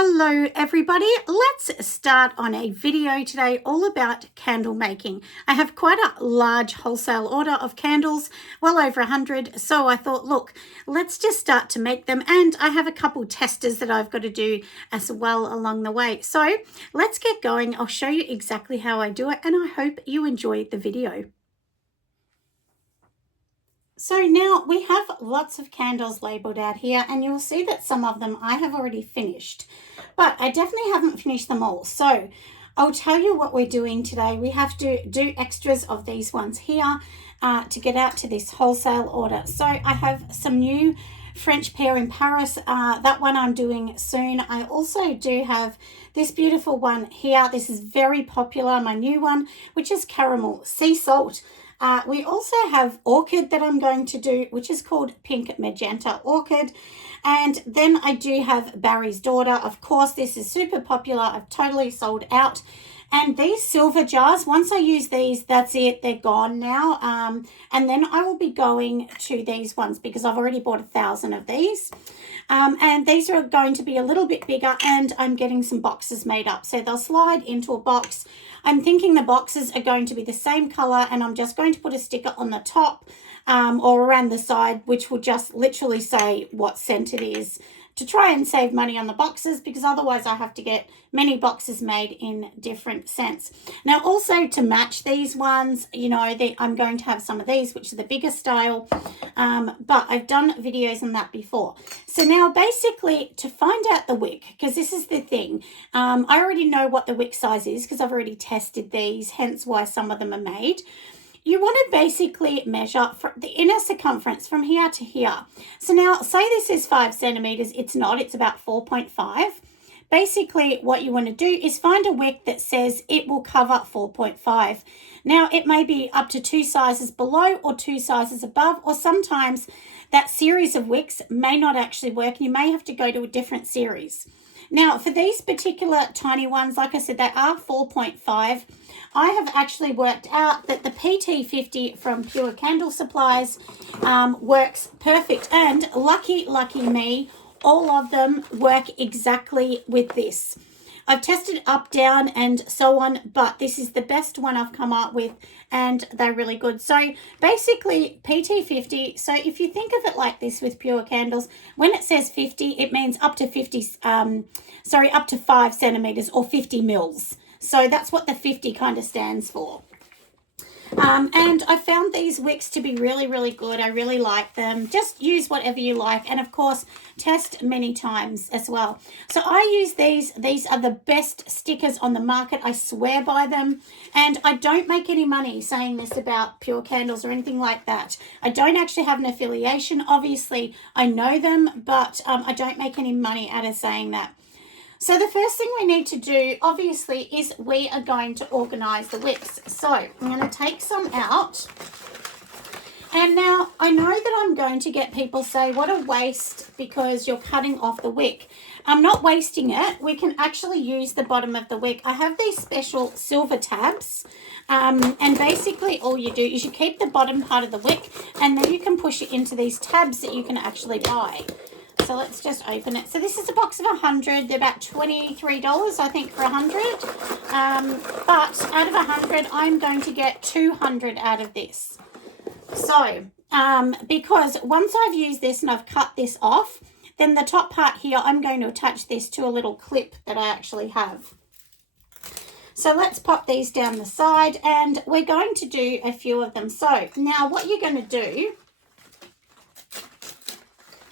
Hello everybody, let's start on a video today all about candle making. I have quite a large wholesale order of candles, well over 100, so I thought, look, let's just start to make them, and I have a couple testers that I've got to do as well along the way. So let's get going. I'll show you exactly how I do it, and I hope you enjoy the video. So now we have lots of candles labeled out here, and you'll see that some of them I have already finished, but I definitely haven't finished them all. So I'll tell you what we're doing today. We have to do extras of these ones here to get out to this wholesale order. So I have some new French pear in Paris. That one I'm doing soon. I also do have this beautiful one here. This is very popular, my new one, which is caramel sea salt. We also have orchid that I'm going to do, which is called pink magenta orchid. And then I do have Barry's daughter. Of course, this is super popular. I've totally sold out. And these silver jars, once I use these, that's it. They're gone now. And then I will be going to these ones because I've already bought 1,000 of these. And these are going to be a little bit bigger, and I'm getting some boxes made up. So they'll slide into a box. I'm thinking the boxes are going to be the same color, and I'm just going to put a sticker on the top or around the side, which will just literally say what scent it is, to try and save money on the boxes, because otherwise I have to get many boxes made in different scents. Now also to match these ones, you know, I'm going to have some of these, which are the bigger style, but I've done videos on that before. So now basically to find out the wick, because this is the thing, I already know what the wick size is because I've already tested these, hence why some of them are made. You want to basically measure from the inner circumference from here to here. So now say this is 5 centimeters. It's not, it's about 4.5. Basically what you want to do is find a wick that says it will cover 4.5. Now it may be up to 2 sizes below or 2 sizes above, or sometimes that series of wicks may not actually work. You may have to go to a different series. Now for these particular tiny ones, like I said, they are 4.5. I have actually worked out that the PT50 from Pure Candle Supplies works perfect, and lucky me, all of them work exactly with this. I've tested up, down, and so on, but this is the best one I've come up with, and they're really good. So basically PT50, so if you think of it like this with Pure Candles, when it says 50, it means up to 5 centimeters or 50 mils. So that's what the 50 kind of stands for. And I found these wicks to be really good. I really like them. Just use whatever you like, and of course test many times as well. So I use these. These are the best stickers on the market. I swear by them, and I don't make any money saying this about Pure Candles or anything like that. I don't actually have an affiliation. Obviously I know them, but I don't make any money out of saying that. So the first thing we need to do, obviously, is we are going to organise the wicks. So I'm going to take some out. And now I know that I'm going to get people say, what a waste, because you're cutting off the wick. I'm not wasting it. We can actually use the bottom of the wick. I have these special silver tabs. And basically all you do is you keep the bottom part of the wick, and then you can push it into these tabs that you can actually buy. So let's just open it. So this is a box of 100. They're about $23, I think, for 100. But out of 100, I'm going to get 200 out of this. So because once I've used this and I've cut this off, then the top part here, I'm going to attach this to a little clip that I actually have. So let's pop these down the side, and we're going to do a few of them. So now what you're going to do,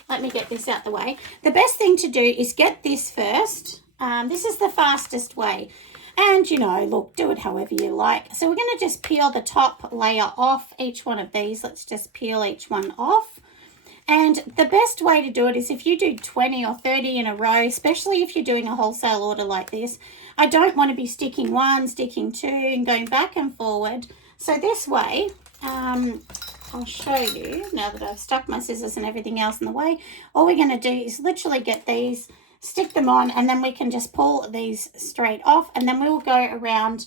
let me get this out the way. The best thing to do is get this first. This is the fastest way. And, you know, look, do it however you like. So we're going to just peel the top layer off each one of these. Let's just peel each one off. And the best way to do it is if you do 20 or 30 in a row, especially if you're doing a wholesale order like this. I don't want to be sticking 1, sticking 2, and going back and forward. So this way, I'll show you now that I've stuck my scissors and everything else in the way. All we're going to do is literally get these, stick them on, and then we can just pull these straight off, and then we will go around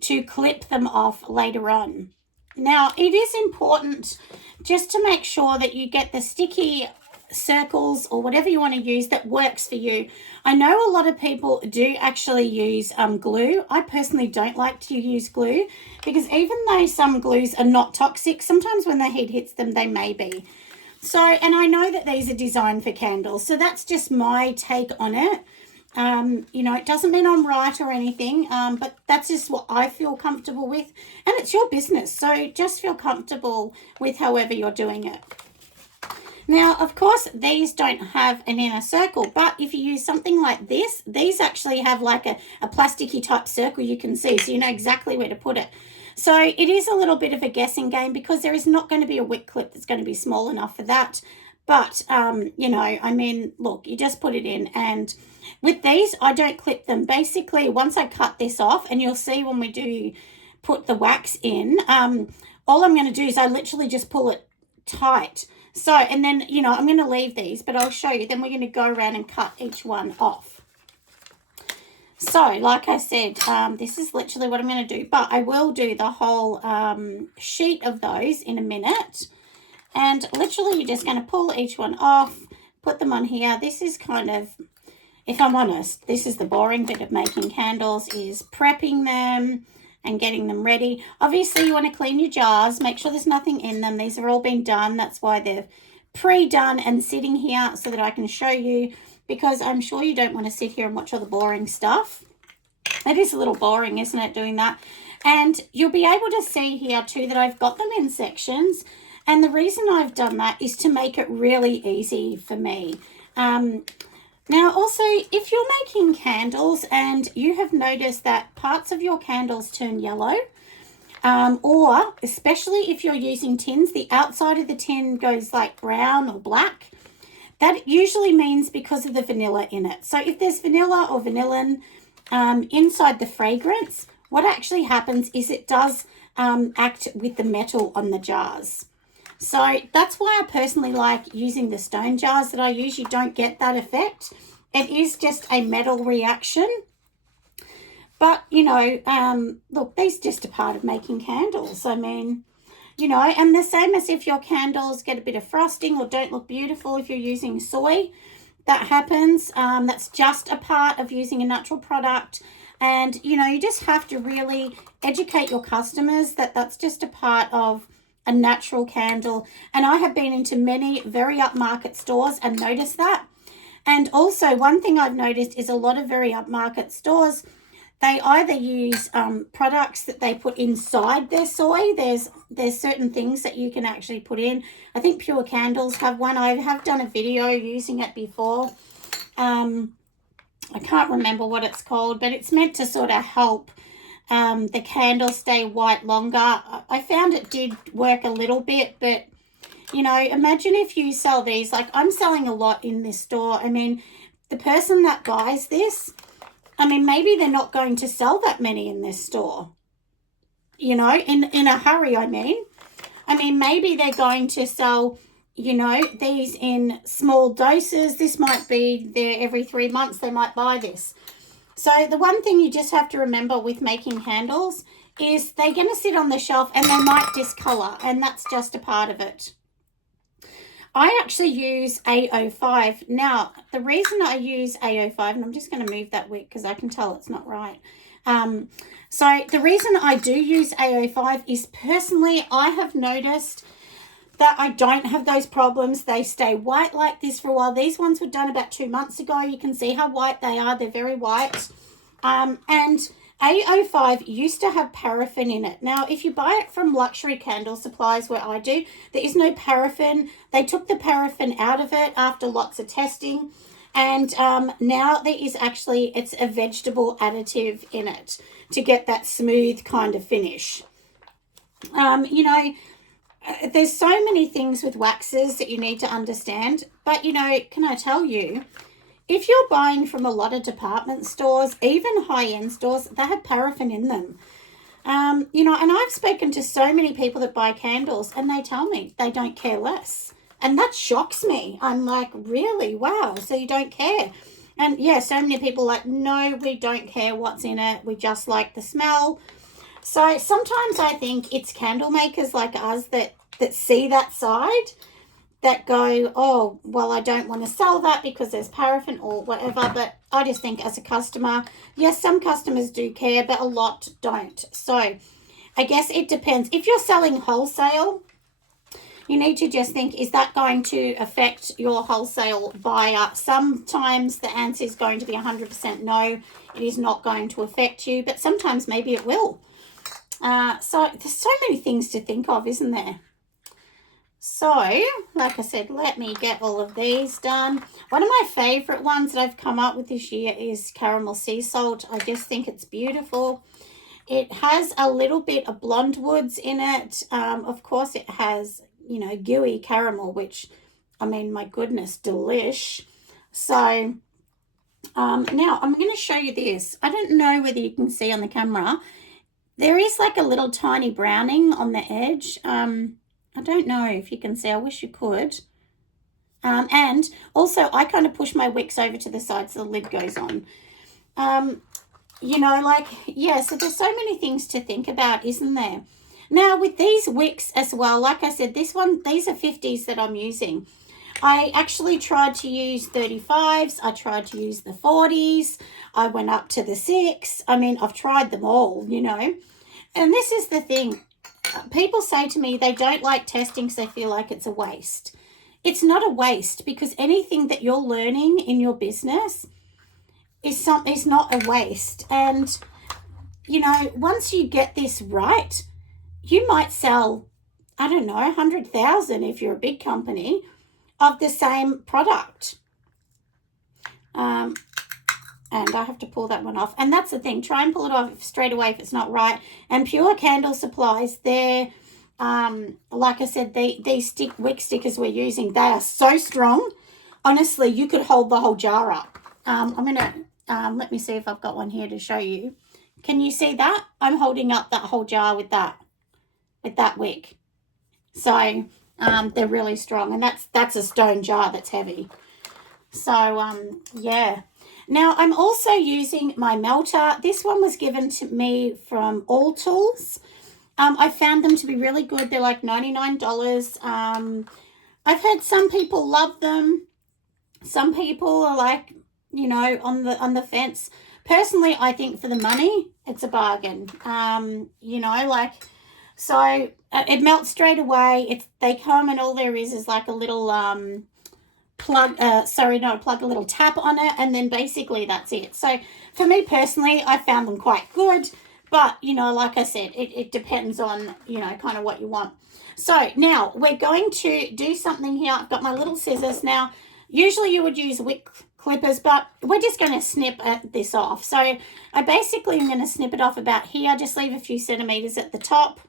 to clip them off later on. Now, it is important just to make sure that you get the sticky circles or whatever you want to use that works for you. I know a lot of people do actually use glue. I personally don't like to use glue because even though some glues are not toxic, sometimes when the heat hits them, they may be. So, and I know that these are designed for candles, so that's just my take on it. You know, it doesn't mean I'm right or anything, but that's just what I feel comfortable with. And it's your business, so just feel comfortable with however you're doing it. Now, of course, these don't have an inner circle, but if you use something like this, these actually have like a plasticky type circle you can see, so you know exactly where to put it. So it is a little bit of a guessing game because there is not going to be a wick clip that's going to be small enough for that. But, you know, I mean, look, you just put it in. And with these, I don't clip them. Basically, once I cut this off, and you'll see when we do put the wax in, all I'm going to do is I literally just pull it tight. So, and then, you know, I'm going to leave these, but I'll show you. Then we're going to go around and cut each one off. So, like I said, this is literally what I'm going to do. But I will do the whole sheet of those in a minute. And literally you're just going to pull each one off, put them on here. This is kind of, if I'm honest, this is the boring bit of making candles, is prepping them and getting them ready. Obviously, you want to clean your jars. Make sure there's nothing in them. These are all been done. That's why they're pre-done and sitting here so that I can show you, because I'm sure you don't want to sit here and watch all the boring stuff. It is a little boring, isn't it, doing that? And you'll be able to see here too that I've got them in sections. And the reason I've done that is to make it really easy for me. Now, also, if you're making candles and you have noticed that parts of your candles turn yellow, or especially if you're using tins, the outside of the tin goes like brown or black, that usually means because of the vanilla in it. So if there's vanilla or vanillin inside the fragrance, what actually happens is it does act with the metal on the jars. So that's why I personally like using the stone jars that I use. You don't get that effect. It is just a metal reaction. But, you know, look, these are just a part of making candles. I mean, you know, and the same as if your candles get a bit of frosting or don't look beautiful if you're using soy. That happens. That's just a part of using a natural product. And, you know, you just have to really educate your customers that that's just a part of a natural candle. And I have been into many very upmarket stores and noticed that. And also one thing I've noticed is a lot of very upmarket stores, they either use products that they put inside their soy. There's certain things that you can actually put in. I think Pure Candles have one. I have done a video using it before. I can't remember what it's called, but it's meant to sort of help the candle stay white longer. I found it did work a little bit, but you know, imagine if you sell these. Like I'm selling a lot in this store. I mean, the person that buys this, I mean, maybe they're not going to sell that many in this store, you know, in a hurry. I mean, maybe they're going to sell, you know, these in small doses. This might be there every 3 months. They might buy this. So the one thing you just have to remember with making candles is they're going to sit on the shelf and they might discolor, and that's just a part of it. I actually use A05. Now, the reason I use A05, and I'm just going to move that wick because I can tell it's not right. So the reason I do use A05 is personally I have noticed that I don't have those problems. They stay white like this for a while. These ones were done about 2 months ago. You can see how white they are. They're very white. And A05 used to have paraffin in it. Now, if you buy it from luxury candle supplies where I do, there is no paraffin. They took the paraffin out of it after lots of testing. And now there is actually, it's a vegetable additive in it to get that smooth kind of finish. You know, there's so many things with waxes that you need to understand. But, you know, can I tell you, if you're buying from a lot of department stores, even high-end stores, they have paraffin in them. You know, and I've spoken to so many people that buy candles and they tell me they don't care less. And that shocks me. I'm like, really? Wow, so you don't care? And yeah, so many people are like, no, we don't care what's in it. We just like the smell. So sometimes I think it's candle makers like us that see that side, that go, oh, well, I don't want to sell that because there's paraffin or whatever. But I just think as a customer, yes, some customers do care, but a lot don't. So I guess it depends. If you're selling wholesale, you need to just think, is that going to affect your wholesale buyer? Sometimes the answer is going to be 100% no. It is not going to affect you, but sometimes maybe it will. So there's so many things to think of, isn't there? So, like I said, let me get all of these done. One of my favourite ones that I've come up with this year is caramel sea salt. I just think it's beautiful. It has a little bit of blonde woods in it. Of course, it has, you know, gooey caramel, which, I mean, my goodness, delish. So, now I'm going to show you this. I don't know whether you can see on the camera. There is like a little tiny browning on the edge. I don't know if you can see. I wish you could. And also, I kind of push my wicks over to the side so the lid goes on. You know, like, yeah, so there's so many things to think about, isn't there? Now, with these wicks as well, like I said, these are 50s that I'm using. I actually tried to use 35s. I tried to use the 40s. I went up to the 6. I mean, I've tried them all, you know. And this is the thing. People say to me they don't like testing because they feel like it's a waste. It's not a waste, because anything that you're learning in your business is not a waste. And, you know, once you get this right, you might sell, I don't know, 100,000 if you're a big company of the same product. And I have to pull that one off. And that's the thing. Try and pull it off straight away if it's not right. And Pure Candle Supplies, they're, like I said, these wick stickers we're using, they are so strong. Honestly, you could hold the whole jar up. I'm going to, let me see if I've got one here to show you. Can you see that? I'm holding up that whole jar with that wick. So, they're really strong. And that's a stone jar that's heavy. So, yeah. Now, I'm also using my melter. This one was given to me from All Tools. I found them to be really good. They're like $99. I've heard some people love them. Some people are like, you know, on the fence. Personally, I think for the money, it's a bargain. You know, like, so it melts straight away. They come and all there is like a little a little tap on it, and then basically that's it. So for me personally, I found them quite good, but you know, like I said, it depends on, you know, kind of what you want. So now we're going to do something here. I've got my little scissors. Now usually you would use wick clippers, but we're just going to snip this off. So I basically am going to snip it off about here, just leave a few centimeters at the top.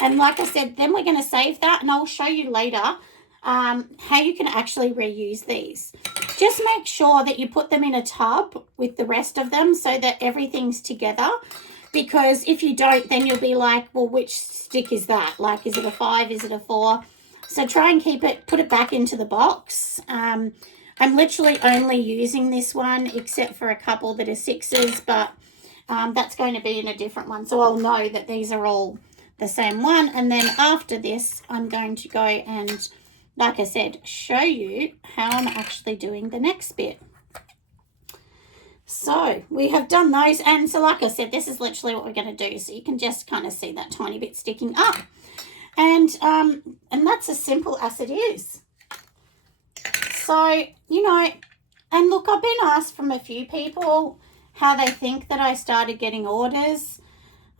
And like I said, then we're going to save that, and I'll show you later how you can actually reuse these. Just make sure that you put them in a tub with the rest of them so that everything's together, because if you don't, then you'll be like, well, which stick is that? Like, is it a 5? Is it a 4? So try and put it back into the box. I'm literally only using this one except for a couple that are 6s, but that's going to be in a different one. So I'll know that these are all the same one. And then after this, I'm going to go and, like I said, show you how I'm actually doing the next bit. So we have done those, and so like I said, this is literally what we're going to do. So you can just kind of see that tiny bit sticking up, and that's as simple as it is. So, you know, and look, I've been asked from a few people how they think that I started getting orders.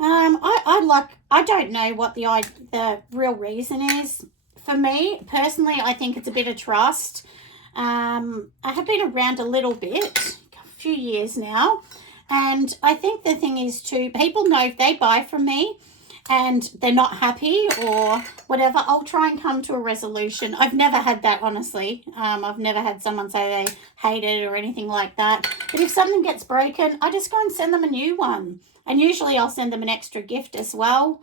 I don't know what the real reason is. For me, personally, I think it's a bit of trust. I have been around a little bit, a few years now, and I think the thing is too, people know if they buy from me and they're not happy or whatever, I'll try and come to a resolution. I've never had that, honestly. I've never had someone say they hate it or anything like that. But if something gets broken, I just go and send them a new one. And usually I'll send them an extra gift as well.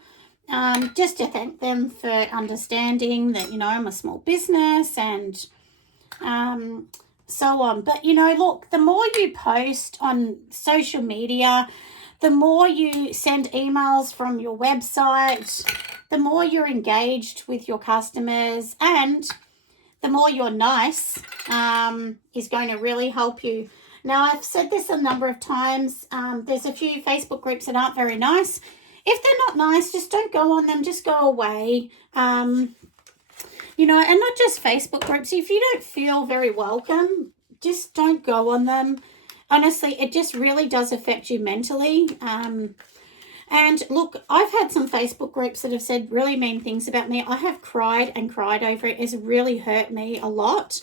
Just to thank them for understanding that, you know, I'm a small business and so on. But, you know, look, the more you post on social media, the more you send emails from your website, the more you're engaged with your customers, and the more you're nice is going to really help you. Now, I've said this a number of times. There's a few Facebook groups that aren't very nice. If they're not nice, just don't go on them. Just go away. You know, and not just Facebook groups. If you don't feel very welcome, just don't go on them. Honestly, it just really does affect you mentally. And look, I've had some Facebook groups that have said really mean things about me. I have cried and cried over it. It's really hurt me a lot.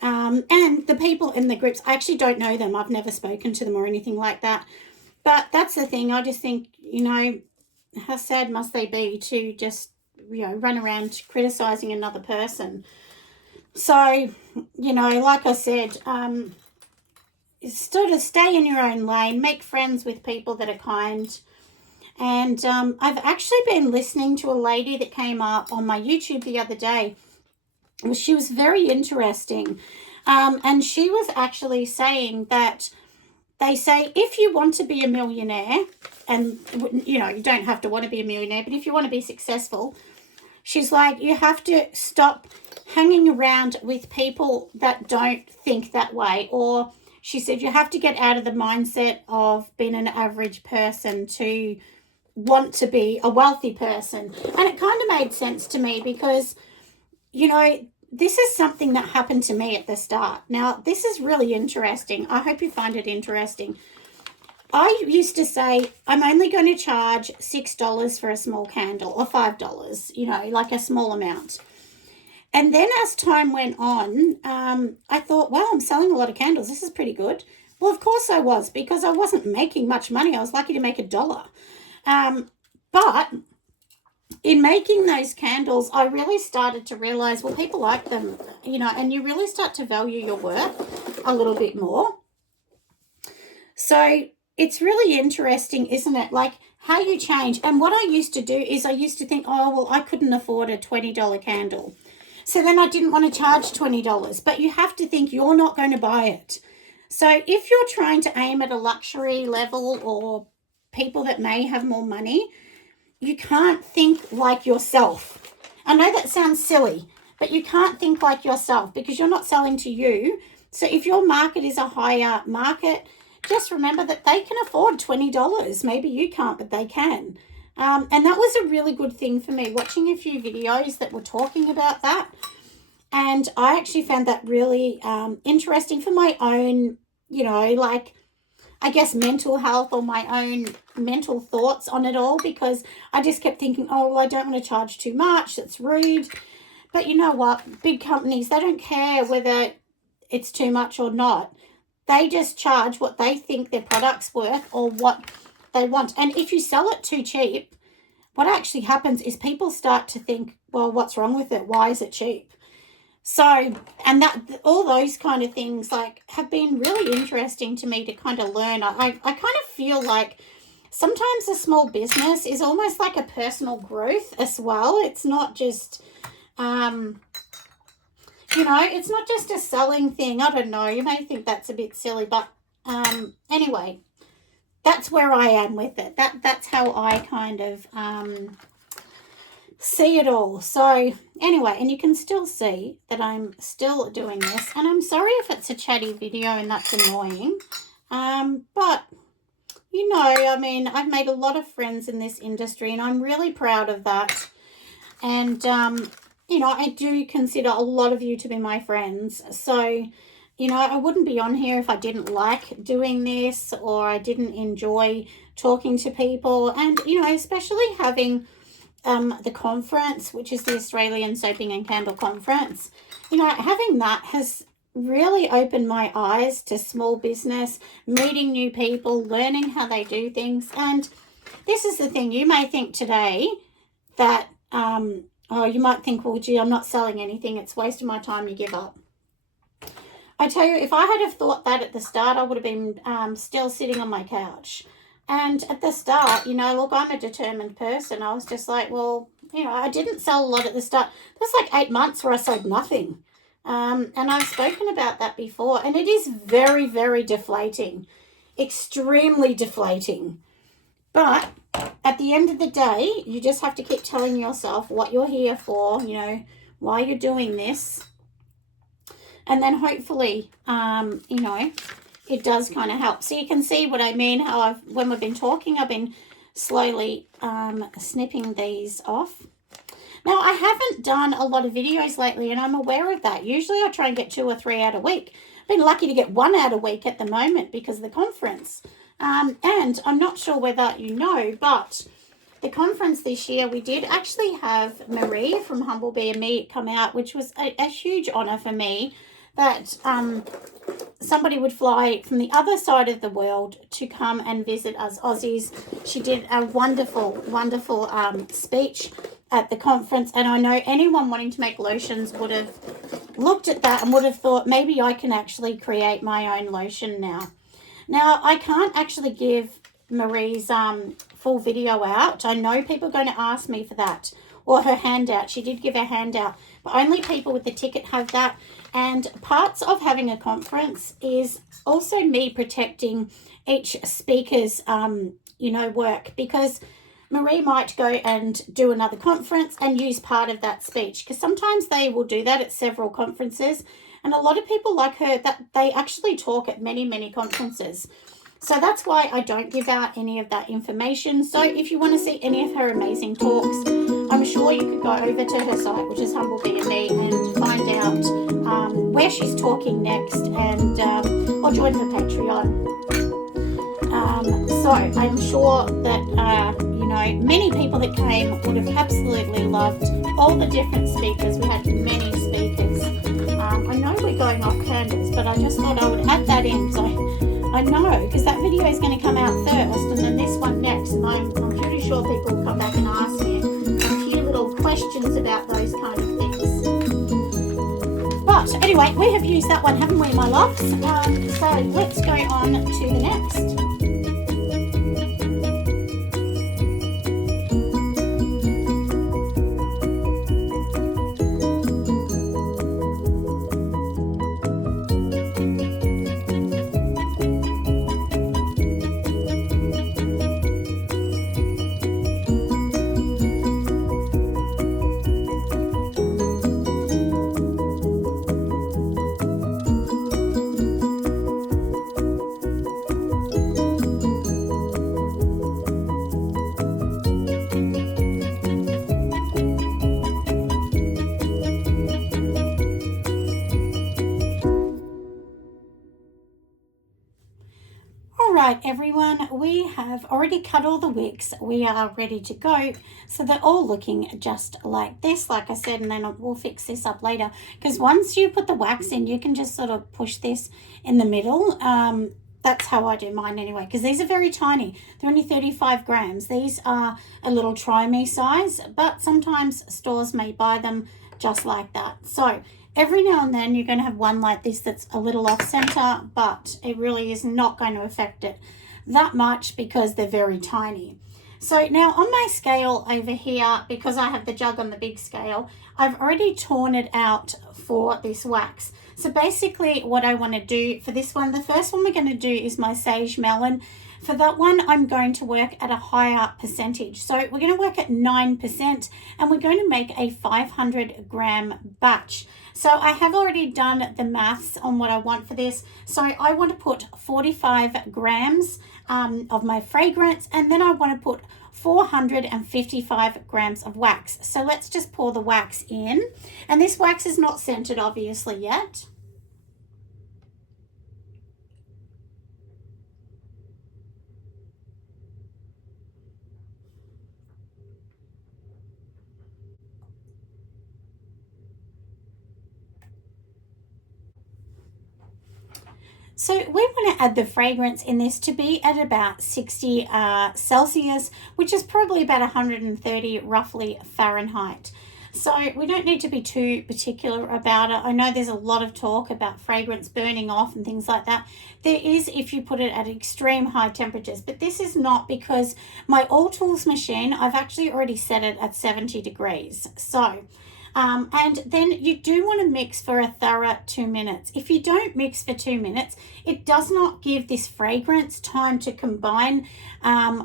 And the people in the groups, I actually don't know them. I've never spoken to them or anything like that. But that's the thing. I just think, you know, how sad must they be to just, you know, run around criticizing another person. So, you know, like I said, sort of stay in your own lane, make friends with people that are kind. And I've actually been listening to a lady that came up on my YouTube the other day. She was very interesting. And she was actually saying that they say if you want to be a millionaire, and, you know, you don't have to want to be a millionaire, but if you want to be successful, she's like, you have to stop hanging around with people that don't think that way. Or she said you have to get out of the mindset of being an average person to want to be a wealthy person. And it kind of made sense to me because, you know, this is something that happened to me at the start. Now, this is really interesting. I hope you find it interesting. I used to say, I'm only going to charge $6 for a small candle or $5, you know, like a small amount. And then as time went on, I thought, well, I'm selling a lot of candles. This is pretty good. Well, of course I was, because I wasn't making much money. I was lucky to make $1. But in making those candles, I really started to realize, well, people like them, you know, and you really start to value your work a little bit more. So it's really interesting, isn't it? Like how you change. And what I used to do is I used to think, oh, well, I couldn't afford a $20 candle. So then I didn't want to charge $20. But you have to think you're not going to buy it. So if you're trying to aim at a luxury level or people that may have more money, you can't think like yourself. I know that sounds silly, but you can't think like yourself because you're not selling to you. So if your market is a higher market, just remember that they can afford $20. Maybe you can't, but they can. And that was a really good thing for me, watching a few videos that were talking about that. And I actually found that really interesting for my own, you know, like, I guess mental health or my own mental thoughts on it all, because I just kept thinking, oh, well, I don't want to charge too much. That's rude. But you know what? Big companies, they don't care whether it's too much or not. They just charge what they think their product's worth or what they want. And if you sell it too cheap, what actually happens is people start to think, well, what's wrong with it? Why is it cheap? So, and that all those kind of things like have been really interesting to me to kind of learn. I kind of feel like sometimes a small business is almost like a personal growth as well. It's not just, you know, it's not just a selling thing. I don't know. You may think that's a bit silly, but anyway, that's where I am with it. That's how I kind of see it all. So anyway, and you can still see that I'm still doing this, and I'm sorry if it's a chatty video and that's annoying, but you know, I mean, I've made a lot of friends in this industry and I'm really proud of that. And you know, I do consider a lot of you to be my friends. So, you know, I wouldn't be on here if I didn't like doing this or I didn't enjoy talking to people. And, you know, especially having the conference, which is the Australian Soaping and Candle Conference, you know, having that has really opened my eyes to small business, meeting new people, learning how they do things. And this is the thing, you may think today that, oh, you might think, well, gee, I'm not selling anything, it's wasting my time, you give up. I tell you, if I had have thought that at the start, I would have been still sitting on my couch. And at the start, you know, look, I'm a determined person. I was just like, well, you know, I didn't sell a lot at the start. There was like 8 months where I sold nothing. And I've spoken about that before. And it is very, very deflating. Extremely deflating. But at the end of the day, you just have to keep telling yourself what you're here for, you know, why you're doing this. And then hopefully, you know, it does kind of help. So you can see what I mean, how when we've been talking, I've been slowly snipping these off. Now, I haven't done a lot of videos lately, and I'm aware of that. Usually I try and get 2 or 3 out a week. I've been lucky to get 1 out a week at the moment because of the conference. And I'm not sure whether you know, but the conference this year, we did actually have Marie from Humble Bee and Me come out, which was a huge honour for me, that somebody would fly from the other side of the world to come and visit us Aussies. She did a wonderful, wonderful speech at the conference, and I know anyone wanting to make lotions would have looked at that and would have thought, maybe I can actually create my own lotion now. Now, I can't actually give Marie's full video out. I know people are going to ask me for that, or her handout. She did give a handout, but only people with the ticket have that. And parts of having a conference is also me protecting each speaker's, you know, work, because Marie might go and do another conference and use part of that speech, because sometimes they will do that at several conferences. And a lot of people like her, that they actually talk at many, many conferences. So that's why I don't give out any of that information. So if you want to see any of her amazing talks, I'm sure you could go over to her site, which is Humble Bee and Me, and find out where she's talking next, and or join her Patreon. So I'm sure that, you know, many people that came would have absolutely loved all the different speakers. We had many speakers. I know we're going off candles, but I just thought I would add that in, because I know, because that video is going to come out first and then this one next, and I'm pretty sure people will come back and ask me a few little questions about those kind of things. But anyway, we have used that one, haven't we, my loves? So let's go on to the next. Right, everyone, we have already cut all the wicks. We are ready to go. So they're all looking just like this, like I said, and then we'll fix this up later. Because once you put the wax in, you can just sort of push this in the middle. That's how I do mine anyway, because these are very tiny. They're only 35 grams. These are a little try me size, but sometimes stores may buy them just like that. So every now and then you're going to have one like this that's a little off center, but it really is not going to affect it that much because they're very tiny. So now on my scale over here, because I have the jug on the big scale, I've already torn it out for this wax. So basically what I want to do for this one, the first one we're going to do is my sage melon. For that one, I'm going to work at a higher percentage. So we're going to work at 9%, and we're going to make a 500 gram batch. So I have already done the maths on what I want for this. So I want to put 45 grams of my fragrance, and then I want to put 455 grams of wax. So let's just pour the wax in. And this wax is not scented obviously yet. So we want to add the fragrance in this to be at about 60 Celsius, which is probably about 130 roughly Fahrenheit. So we don't need to be too particular about it. I know there's a lot of talk about fragrance burning off and things like that. There is if you put it at extreme high temperatures, but this is not, because my All Tools machine, I've actually already set it at 70 degrees. So And then you do want to mix for a thorough 2 minutes. If you don't mix for 2 minutes, it does not give this fragrance time to combine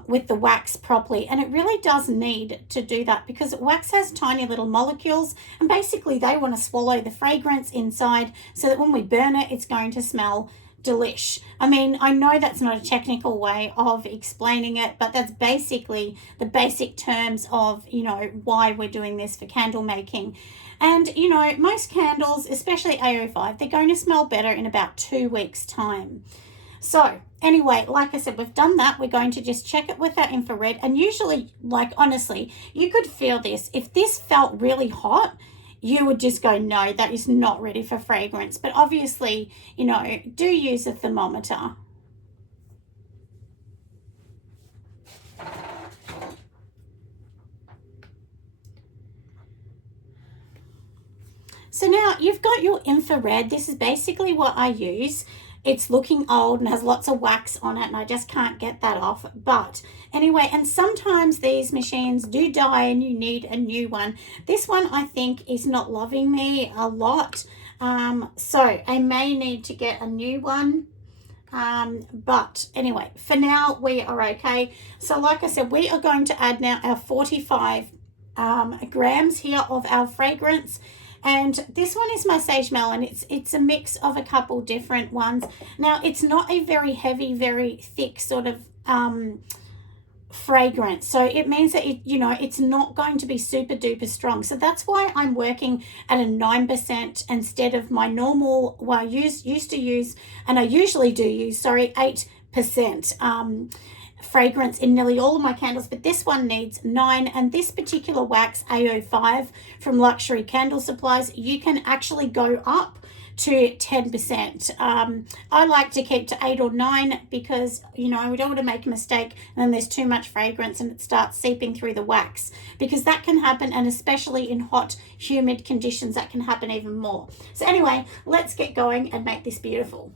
with the wax properly. And it really does need to do that because wax has tiny little molecules and basically they want to swallow the fragrance inside so that when we burn it, it's going to smell delish. I mean, I know that's not a technical way of explaining it, but that's basically the basic terms of, you know, why we're doing this for candle making. And, you know, most candles, especially A05, they're going to smell better in about 2 weeks' time. So anyway, like I said, we've done that. We're going to just check it with our infrared. And usually, like, honestly, you could feel this. If this felt really hot, you would just go, no, that is not ready for fragrance. But obviously, you know, do use a thermometer. So now you've got your infrared. This is basically what I use. It's looking old and has lots of wax on it and I just can't get that off. But anyway, and sometimes these machines do die and you need a new one. This one I think is not loving me a lot. So I may need to get a new one. But anyway, for now we are okay. So like I said, we are going to add now our 45 grams here of our fragrance. And this one is my sage melon. It's a mix of a couple different ones. Now, it's not a very heavy, very thick sort of fragrance. So it means that, it's not going to be super duper strong. So that's why I'm working at a 9% instead of my normal, well, I used to use, and I usually do use, 8% fragrance in nearly all of my candles, but this one needs 9. And this particular wax, A05 from Luxury Candle Supplies, you can actually go up to 10%. I like to keep to 8 or 9 because, we don't want to make a mistake and then there's too much fragrance and it starts seeping through the wax, because that can happen, and especially in hot, humid conditions, that can happen even more. So anyway, let's get going and make this beautiful.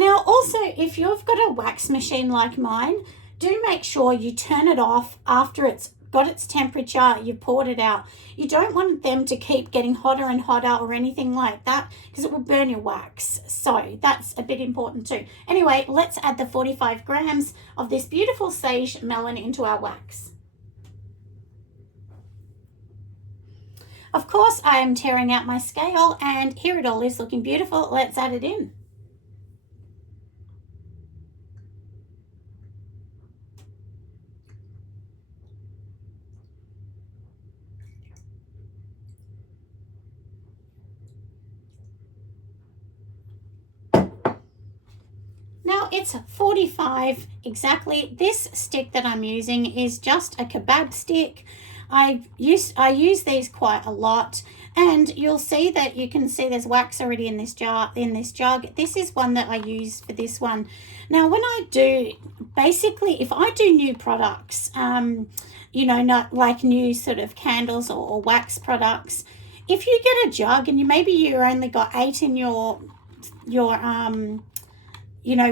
Now, also, if you've got a wax machine like mine, do make sure you turn it off after it's got its temperature, you've poured it out. You don't want them to keep getting hotter and hotter or anything like that, because it will burn your wax. So that's a bit important too. Anyway, let's add the 45 grams of this beautiful sage melon into our wax. Of course, I am tearing out my scale, and here it all is looking beautiful. Let's add it in. It's 45 exactly. This stick that I'm using is just a kebab stick. I use these quite a lot, and you'll see that you can see there's wax already in this jug. This is one that I use for this one. Now, when I do, basically, if I do new products, not like new sort of candles or wax products, if you get a jug and you only got 8 in your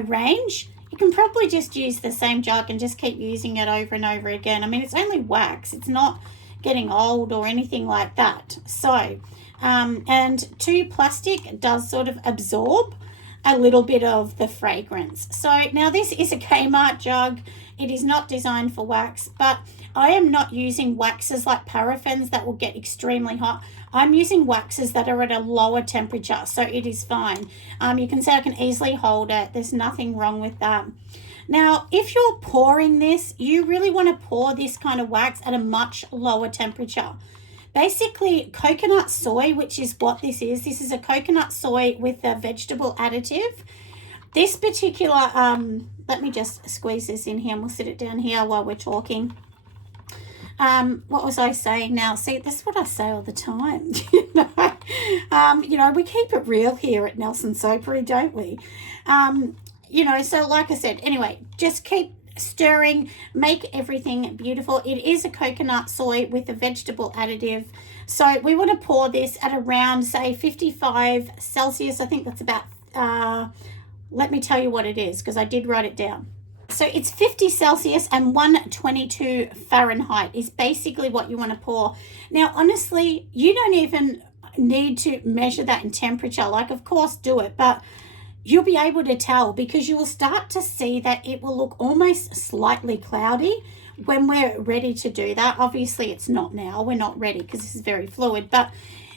range, you can probably just use the same jug and just keep using it over and over again. I mean, it's only wax. It's not getting old or anything like that. So, and 2 plastic does sort of absorb a little bit of the fragrance. So now this is a Kmart jug. It is not designed for wax, but I am not using waxes like paraffins that will get extremely hot. I'm using waxes that are at a lower temperature, so it is fine. You can see I can easily hold it. There's nothing wrong with that. Now, if you're pouring this, you really want to pour this kind of wax at a much lower temperature. Basically, coconut soy, which is what this is a coconut soy with a vegetable additive. This particular, let me just squeeze this in here and we'll sit it down here while we're talking. What was I saying now? See, this is what I say all the time. We keep it real here at Nelson Soapery, don't we? So like I said, anyway, just keep stirring, make everything beautiful. It is a coconut soy with a vegetable additive. So we want to pour this at around, say, 55 Celsius. I think that's about, let me tell you what it is, because I did write it down. So it's 50 Celsius and 122 Fahrenheit is basically what you want to pour. Now, honestly, you don't even need to measure that in temperature. Like, of course, do it, but you'll be able to tell because you will start to see that it will look almost slightly cloudy when we're ready to do that. Obviously, it's not now. We're not ready because this is very fluid, but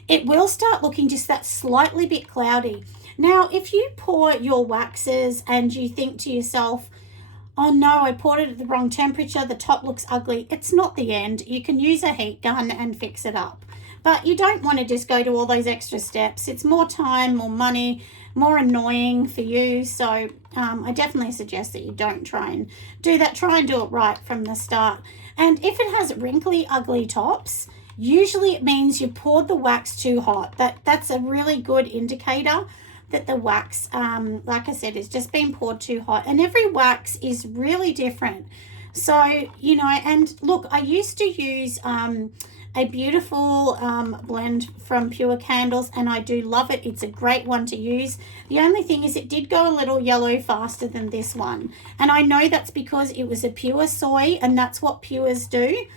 it will start looking just that slightly bit cloudy. Now, if you pour your waxes and you think to yourself, oh no, I poured it at the wrong temperature, the top looks ugly, it's not the end. You can use a heat gun and fix it up. But you don't want to just go to all those extra steps. It's more time, more money, more annoying for you. So I definitely suggest that you don't try and do that. Try and do it right from the start. And if it has wrinkly, ugly tops, usually it means you poured the wax too hot. That's a really good indicator that the wax, like I said, is just being poured too hot. And every wax is really different. So, you know, and look, I used to use a beautiful blend from Pure Candles, and I do love it. It's a great one to use. The only thing is it did go a little yellow faster than this one. And I know that's because it was a pure soy, and that's what pures do.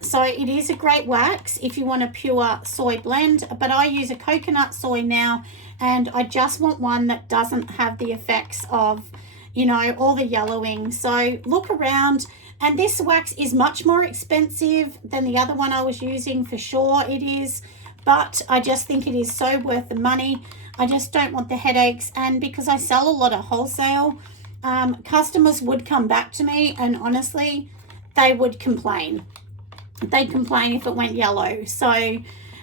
So it is a great wax if you want a pure soy blend, but I use a coconut soy now, and I just want one that doesn't have the effects of, you know, all the yellowing. So look around, and this wax is much more expensive than the other one I was using, for sure it is, but I just think it is so worth the money. I just don't want the headaches, and because I sell a lot of wholesale, customers would come back to me, and honestly, they would complain. They'd complain if it went yellow. So,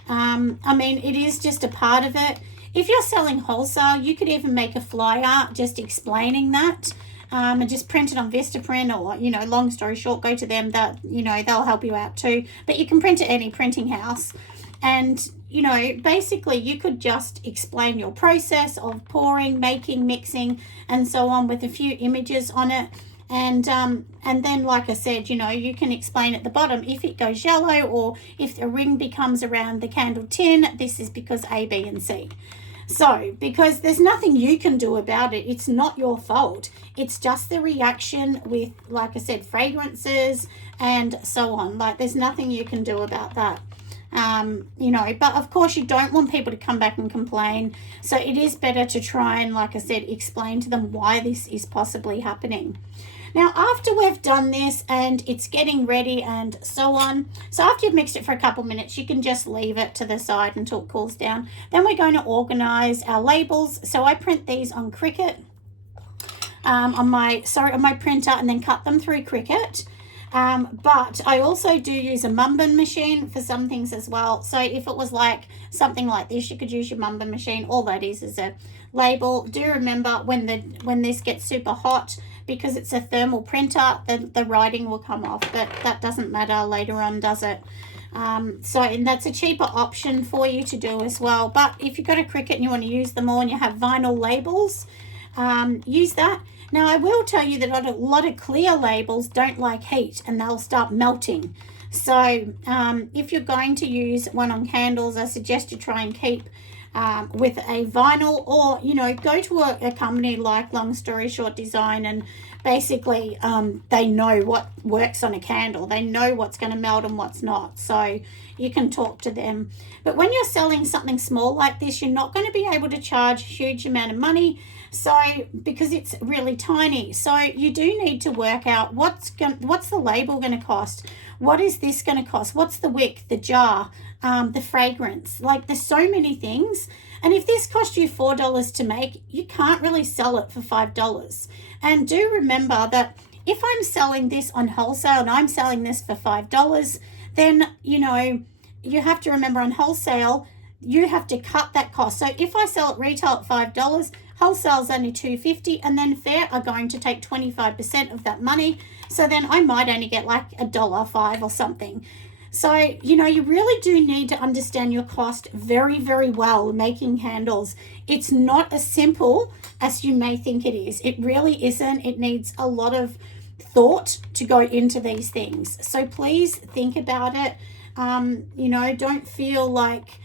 I mean, it is just a part of it. If you're selling wholesale, you could even make a flyer just explaining that, and just print it on Vistaprint, or, you know, long story short, go to them. That, you know, they'll help you out too. But you can print at any printing house, and, you know, basically you could just explain your process of pouring, making, mixing, and so on, with a few images on it. And then, like I said, you know, you can explain at the bottom, if it goes yellow or if the ring becomes around the candle tin, this is because A, B, and C. So, because there's nothing you can do about it, it's not your fault. It's just the reaction with, like I said, fragrances and so on. Like, there's nothing you can do about that. You know, but of course you don't want people to come back and complain. So it is better to try and, like I said, explain to them why this is possibly happening. Now, after we've done this and it's getting ready and so on, so after you've mixed it for a couple minutes, you can just leave it to the side until it cools down. Then we're going to organize our labels. So I print these on Cricut, on my printer, and then cut them through Cricut. But I also do use a Melbourne machine for some things as well. So if it was like something like this, you could use your Melbourne machine. All that is a label. Do remember when this gets super hot, because it's a thermal printer, the writing will come off, but that doesn't matter later on, does it? So, and that's a cheaper option for you to do as well. But if you've got a Cricut and you want to use them all and you have vinyl labels, use that. Now, I will tell you that a lot of clear labels don't like heat and they'll start melting. So if you're going to use one on candles, I suggest you try and keep with a vinyl, or, you know, go to a company like Long Story Short Design, and basically they know what works on a candle. They know what's going to melt and what's not. So you can talk to them. But when you're selling something small like this, you're not going to be able to charge a huge amount of money. So, because it's really tiny. So you do need to work out what's the label going to cost? What is this going to cost? What's the wick, the jar, the fragrance? Like, there's so many things. And if this cost you $4 to make, you can't really sell it for $5. And do remember that if I'm selling this on wholesale and I'm selling this for $5, then, you know, you have to remember on wholesale, you have to cut that cost. So if I sell it retail at $5, wholesale's only $2.50, and then Fair are going to take 25% of that money. So then I might only get like $1.05 or something. So, you know, you really do need to understand your cost very, very well making candles. It's not as simple as you may think it is. It really isn't. It needs a lot of thought to go into these things. So please think about it. You know, don't feel like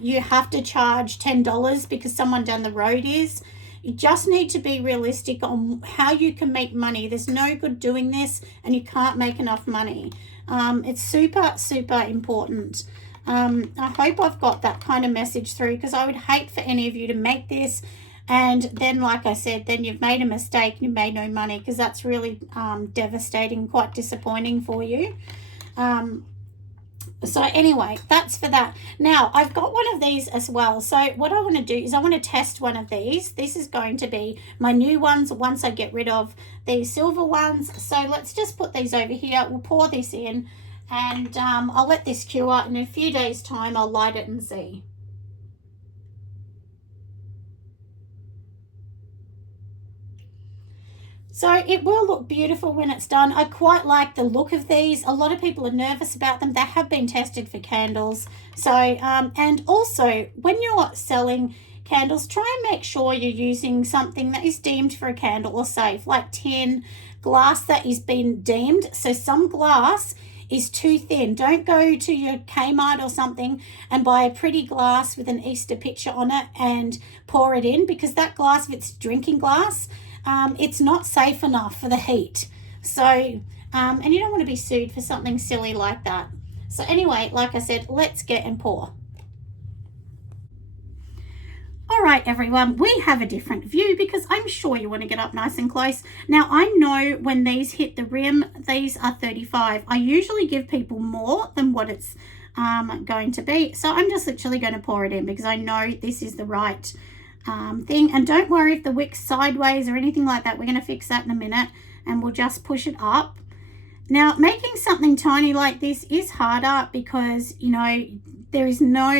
you have to charge $10 because someone down the road is. You just need to be realistic on how you can make money. There's no good doing this and you can't make enough money. It's super, super important. I hope I've got that kind of message through, because I would hate for any of you to make this and then, like I said, then you've made a mistake and you made no money, because that's really devastating, quite disappointing for you. So anyway, that's for that. Now, I've got one of these as well. So what I want to do is I want to test one of these. This is going to be my new ones once I get rid of these silver ones. So let's just put these over here. We'll pour this in, and I'll let this cure. In a few days' time, I'll light it and see. So it will look beautiful when it's done. I quite like the look of these. A lot of people are nervous about them. They have been tested for candles. So, and also when you're selling candles, try and make sure you're using something that is deemed for a candle or safe, like tin, glass that is been deemed. So some glass is too thin. Don't go to your Kmart or something and buy a pretty glass with an Easter picture on it and pour it in, because that glass, if it's drinking glass, it's not safe enough for the heat. So, and you don't want to be sued for something silly like that. So anyway, like I said, let's get and pour. All right, everyone, we have a different view because I'm sure you want to get up nice and close. Now, I know when these hit the rim, these are 35. I usually give people more than what it's going to be. So I'm just literally going to pour it in because I know this is the right thing. And don't worry if the wick's sideways or anything like that. We're going to fix that in a minute, and we'll just push it up. Now, making something tiny like this is harder because, you know, there is no,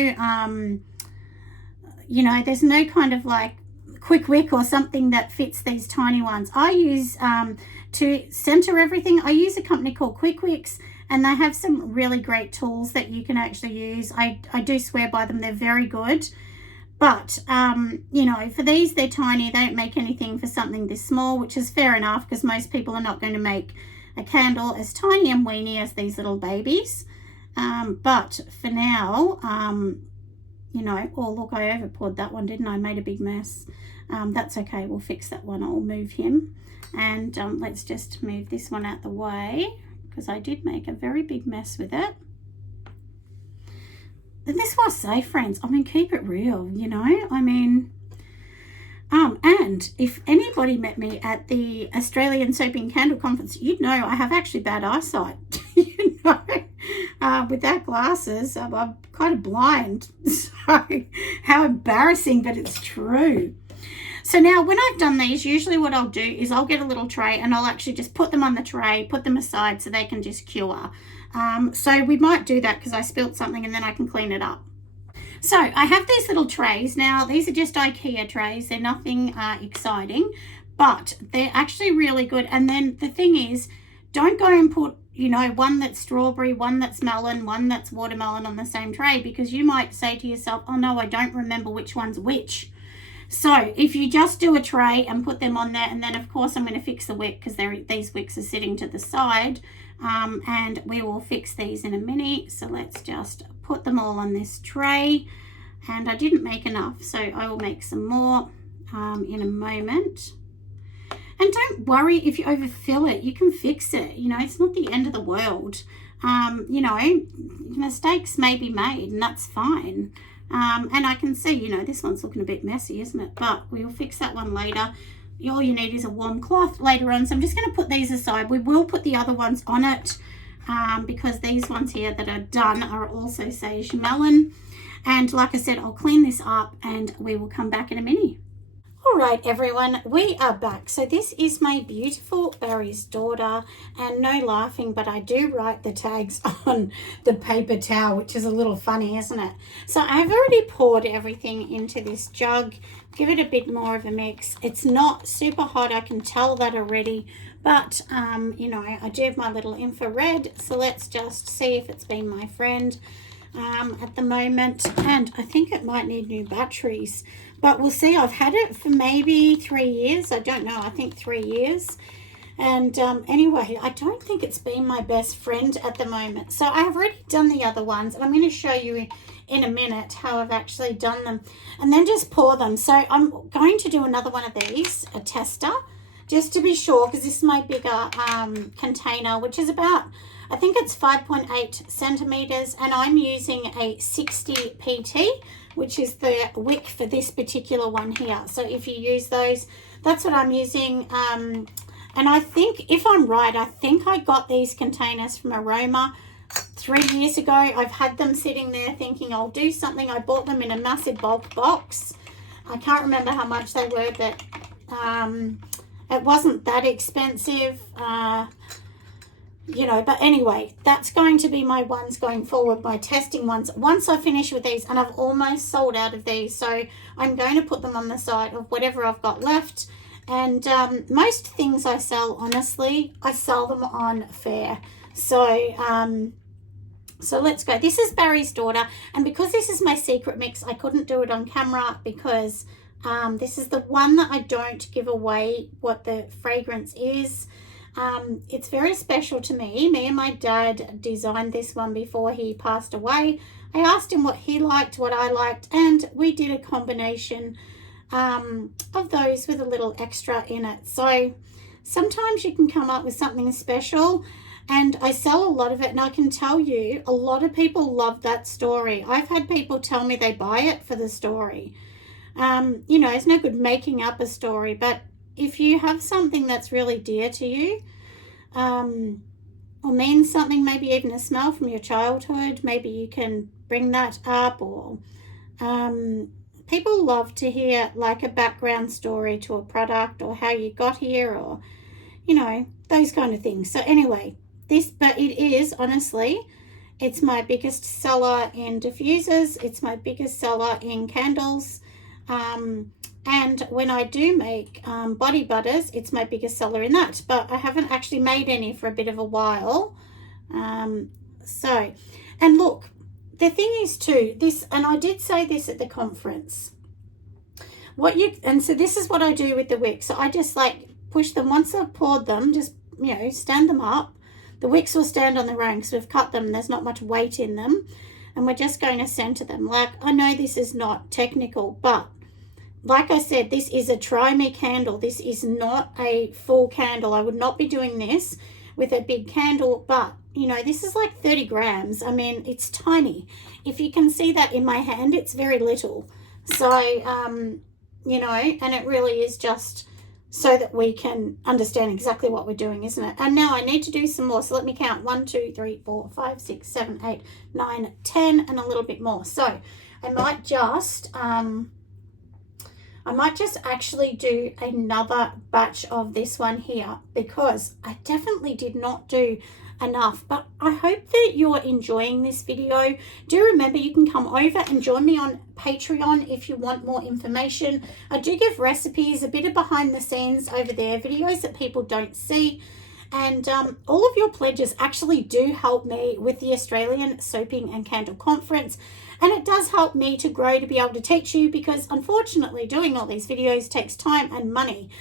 you know, there's no kind of like quick wick or something that fits these tiny ones. I use, to center everything, I use a company called Quick Wicks, and they have some really great tools that you can actually use. I do swear by them. They're very good. But, you know, for these, they're tiny. They don't make anything for something this small, which is fair enough because most people are not going to make a candle as tiny and weeny as these little babies. But for now, you know, oh, look, I over poured that one, didn't I? I made a big mess. That's okay. We'll fix that one. I'll move him. And let's just move this one out the way because I did make a very big mess with it. And this was safe, friends. I mean, keep it real, you know. I mean, and if anybody met me at the Australian Soap and Candle Conference, you'd know I have actually bad eyesight. You know, without glasses, I'm kind of blind. So how embarrassing, but it's true. So now when I've done these, usually what I'll do is I'll get a little tray and I'll actually just put them on the tray, put them aside so they can just cure. So we might do that because I spilt something and then I can clean it up. So I have these little trays. Now these are just IKEA trays. They're nothing exciting, but they're actually really good. And then the thing is, don't go and put, you know, one that's strawberry, one that's melon, one that's watermelon on the same tray, because you might say to yourself, oh no, I don't remember which one's which. So if you just do a tray and put them on there, and then of course I'm going to fix the wick because these wicks are sitting to the side, and we will fix these in a minute. So let's just put them all on this tray, and I didn't make enough, so I will make some more in a moment. And don't worry if you overfill it, you can fix it. You know, it's not the end of the world. You know, mistakes may be made, and that's fine. And I can see, you know, this one's looking a bit messy, isn't it? But we'll fix that one later. All you need is a warm cloth later on. So I'm just going to put these aside. We will put the other ones on it because these ones here that are done are also sage melon. And like I said, I'll clean this up and we will come back in a minute. All right, everyone, we are back. So this is my beautiful Barry's daughter, and no laughing, but I do write the tags on the paper towel, which is a little funny, isn't it? So I've already poured everything into this jug. Give it a bit more of a mix. It's not super hot, I can tell that already, but you know, I do have my little infrared, so let's just see if it's been my friend at the moment. And I think it might need new batteries, but we'll see. I've had it for maybe 3 years. I don't know. I think 3 years. And anyway, I don't think it's been my best friend at the moment. So I have already done the other ones, and I'm going to show you in a minute how I've actually done them. And then just pour them. So I'm going to do another one of these, a tester, just to be sure, because this is my bigger container, which is about, I think it's 5.8 centimeters, and I'm using a 60 PT, which is the wick for this particular one here. So if you use those, that's what I'm using. And I think, if I'm right, I think I got these containers from Aroma 3 years ago. I've had them sitting there thinking I'll do something. I bought them in a massive bulk box. I can't remember how much they were, but it wasn't that expensive, you know. But anyway, that's going to be my ones going forward, my testing ones. Once I finish with these, and I've almost sold out of these, so I'm going to put them on the side of whatever I've got left. And most things I sell, honestly, I sell them on Fair. So so let's go. This is Barry's Daughter, and because this is my secret mix, I couldn't do it on camera because this is the one that I don't give away what the fragrance is. It's very special to me. Me and my dad designed this one before he passed away. I asked him what he liked, what I liked, and we did a combination of those with a little extra in it. So sometimes you can come up with something special, and I sell a lot of it, and I can tell you a lot of people love that story. I've had people tell me they buy it for the story. You know, it's no good making up a story, but if you have something that's really dear to you, or means something, maybe even a smell from your childhood, maybe you can bring that up. Or people love to hear like a background story to a product, or how you got here, or, you know, those kind of things. So anyway, but it is, honestly, it's my biggest seller in diffusers. It's my biggest seller in candles. And when I do make body butters, it's my biggest seller in that. But I haven't actually made any for a bit of a while. So, and look, the thing is too, this, and I did say this at the conference, and so this is what I do with the wicks. So I just like push them, once I've poured them, just, you know, stand them up. The wicks will stand on their own because we've cut them. There's not much weight in them. And we're just going to center them. Like, I know this is not technical, but like I said, this is a try me candle. This is not a full candle. I would not be doing this with a big candle, but, you know, this is like 30 grams. I mean, it's tiny. If you can see that in my hand, it's very little. So, you know, and it really is just so that we can understand exactly what we're doing, isn't it? And now I need to do some more. So let me count. 1, 2, 3, 4, 5, 6, 7, 8, 9, 10, and a little bit more. So I might just actually do another batch of this one here, because I definitely did not do enough. But I hope that you're enjoying this video. Do remember, you can come over and join me on Patreon if you want more information. I do give recipes, a bit of behind the scenes over there, videos that people don't see. And all of your pledges actually do help me with the Australian Soaping and Candle Conference. And it does help me to grow, to be able to teach you, because unfortunately doing all these videos takes time and money.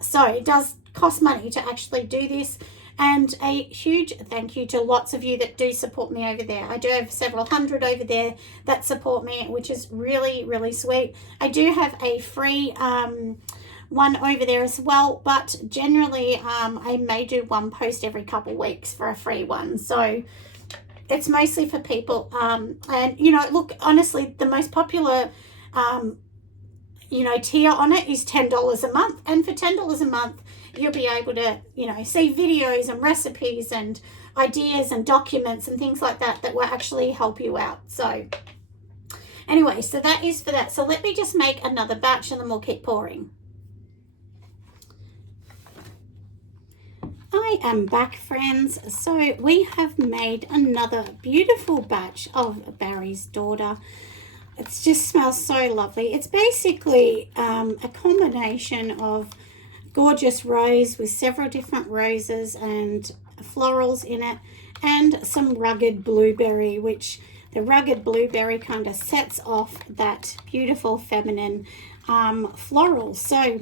So it does cost money to actually do this. And a huge thank you to lots of you that do support me over there. I do have several hundred over there that support me, which is really, really sweet. I do have a free one over there as well, but generally I may do one post every couple weeks for a free one. So it's mostly for people. And, you know, look, honestly, the most popular you know, tier on it is $10 a month. And for $10 a month, you'll be able to, you know, see videos and recipes and ideas and documents and things like that that will actually help you out. So anyway, so that is for that. So let me just make another batch and then we'll keep pouring. I am back, friends. So we have made another beautiful batch of Barry's Daughter. It just smells so lovely. It's basically a combination of gorgeous rose with several different roses and florals in it, and some rugged blueberry, which the rugged blueberry kind of sets off that beautiful feminine floral. So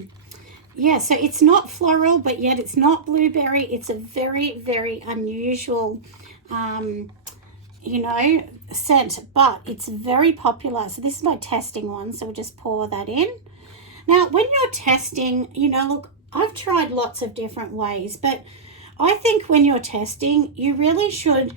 yeah, so it's not floral, but yet it's not blueberry. It's a very, very unusual, um, scent, but it's very popular. So this is my testing one. So we'll just pour that in. Now, when you're testing, look, I've tried lots of different ways, but I think when you're testing, you really should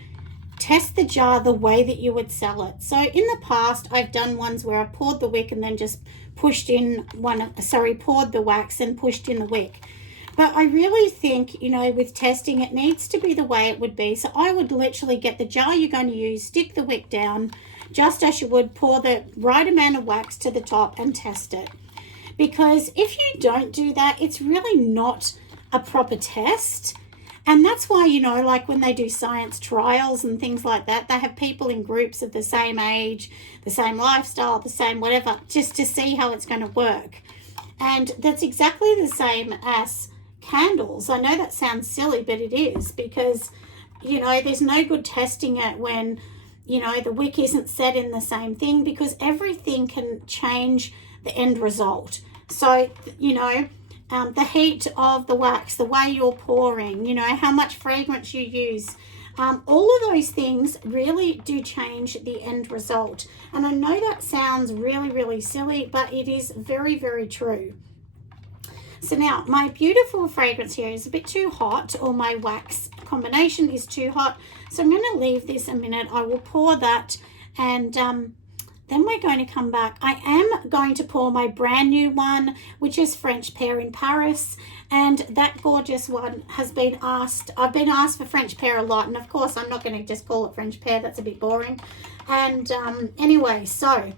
test the jar the way that you would sell it. So in the past, I've done ones where I poured the wick and then just poured the wax and pushed in the wick. But I really think, with testing, it needs to be the way it would be. So I would literally get the jar you're going to use, stick the wick down, just as you would pour the right amount of wax to the top and test it. Because if you don't do that, it's really not a proper test. And that's why, like when they do science trials and things like that, they have people in groups of the same age, the same lifestyle, the same whatever, just to see how it's going to work. And that's exactly the same as candles. I know that sounds silly, but it is, because, there's no good testing it when, the wick isn't set in the same thing, because everything can change the end result. So, the heat of the wax, the way you're pouring, how much fragrance you use, all of those things really do change the end result. And I know that sounds really, really silly, but it is very, very true. So now my beautiful fragrance here is a bit too hot, or my wax combination is too hot. So I'm going to leave this a minute. I will pour that, and then we're going to come back. I am going to pour my brand new one, which is French pear in Paris. And that gorgeous one has been asked. I've been asked for French pear a lot. And of course, I'm not going to just call it French pear. That's a bit boring. And anyway, so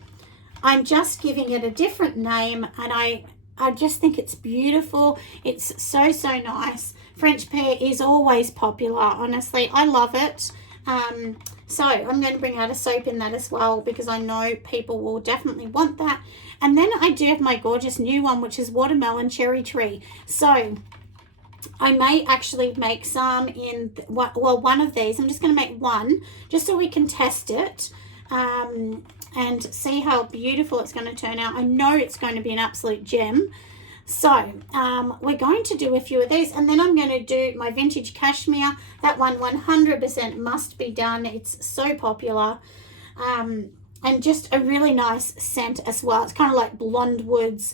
I'm just giving it a different name. And I just think it's beautiful. It's so, so nice. French pear is always popular. Honestly, I love it. So I'm going to bring out a soap in that as well, because I know people will definitely want that. And then I do have my gorgeous new one, which is Watermelon Cherry Tree. So I may actually make some in, one of these. I'm just going to make one just so we can test it and see how beautiful it's going to turn out. I know it's going to be an absolute gem. So we're going to do a few of these, and then I'm going to do my vintage cashmere. That one 100% must be done. It's so popular, and just a really nice scent as well. It's kind of like blonde woods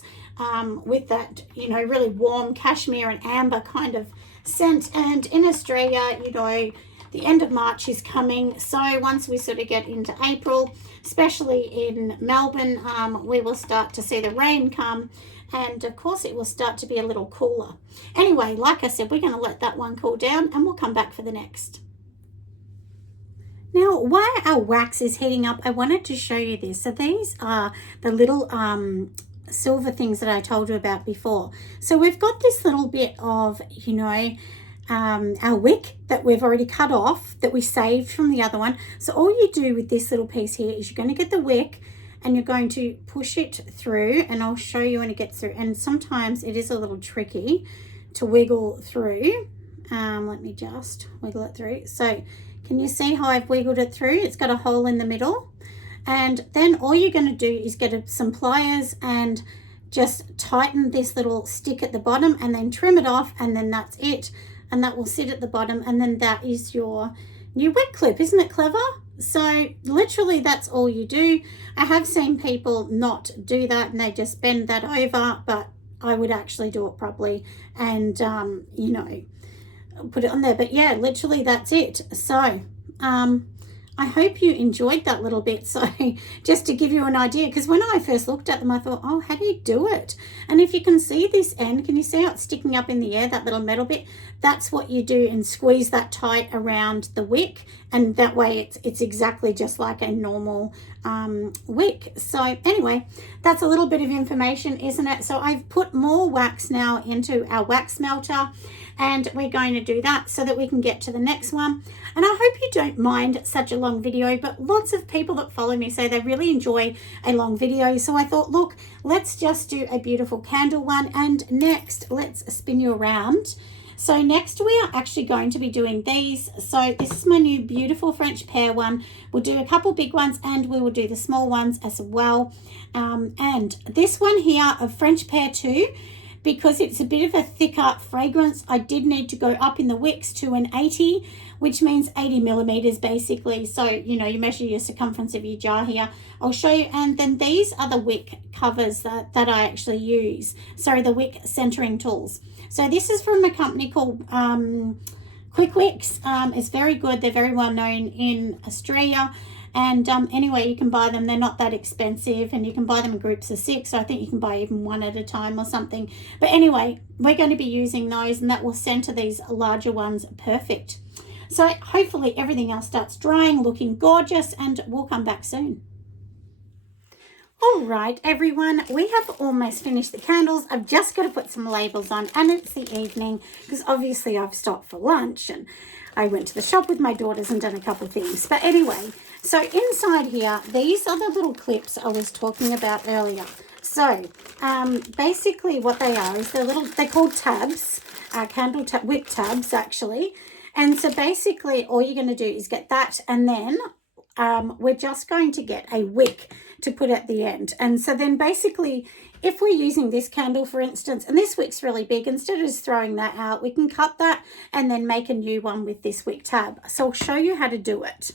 with that, really warm cashmere and amber kind of scent. And in Australia, the end of March is coming. So once we sort of get into April, especially in Melbourne, we will start to see the rain come. And of course it will start to be a little cooler. Anyway, like I said, we're going to let that one cool down, and we'll come back for the next. Now, while our wax is heating up, I wanted to show you this. So these are the little silver things that I told you about before. So we've got this little bit of, our wick that we've already cut off, that we saved from the other one. So all you do with this little piece here is you're going to get the wick, and you're going to push it through, and I'll show you when it gets through. And sometimes it is a little tricky to wiggle through. Let me just wiggle it through. So can you see how I've wiggled it through? It's got a hole in the middle. And then all you're going to do is get some pliers and just tighten this little stick at the bottom, and then trim it off, and then that's it. And that will sit at the bottom, and then that is your new wick clip. Isn't it clever? So literally that's all you do. I have seen people not do that, and they just bend that over, but I would actually do it properly and put it on there. But yeah, literally that's it. So I hope you enjoyed that little bit. So just to give you an idea, because when I first looked at them, I thought, oh, how do you do it? And if you can see this end, can you see how it's sticking up in the air, that little metal bit? That's what you do, and squeeze that tight around the wick, and that way it's exactly just like a normal wick. So anyway, that's a little bit of information, isn't it? So I've put more wax now into our wax melter, and we're going to do that so that we can get to the next one. And I hope you don't mind such a long video, but lots of people that follow me say they really enjoy a long video. So I thought, look, let's just do a beautiful candle one. And next, let's spin you around. So next we are actually going to be doing these. So this is my new beautiful French pear one. We'll do a couple big ones, and we will do the small ones as well. And this one here of French pear too, because it's a bit of a thicker fragrance, I did need to go up in the wicks to an 80, which means 80 millimeters basically. So, you know, you measure your circumference of your jar here. I'll show you. And then these are the wick covers that I actually use. Sorry, the wick centering tools. So this is from a company called Quick Wicks. It's very good. They're very well known in Australia. And anyway, you can buy them. They're not that expensive, and you can buy them in groups of 6. So I think you can buy even one at a time or something. But anyway, we're going to be using those, and that will center these larger ones perfect. So hopefully everything else starts drying, looking gorgeous, and we'll come back soon. All right, everyone, we have almost finished the candles. I've just got to put some labels on, and it's the evening because obviously I've stopped for lunch and I went to the shop with my daughters and done a couple of things. But anyway, so inside here, these are the little clips I was talking about earlier. So basically what they are is they're called tabs, wick tabs actually. And so basically all you're going to do is get that, and then we're just going to get a wick to put at the end. And so then basically if we're using this candle, for instance, and this wick's really big, instead of just throwing that out, we can cut that and then make a new one with this wick tab. So I'll show you how to do it.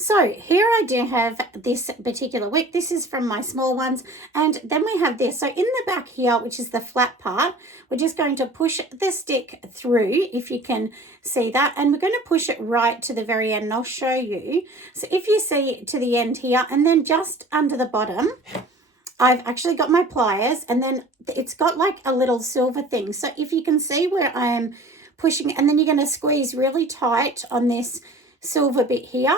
So here I do have this particular wick. This is from my small ones. And then we have this. So in the back here, which is the flat part, we're just going to push the stick through, if you can see that. And we're going to push it right to the very end. And I'll show you. So if you see to the end here, and then just under the bottom, I've actually got my pliers, and then it's got like a little silver thing. So if you can see where I am pushing, and then you're going to squeeze really tight on this silver bit here,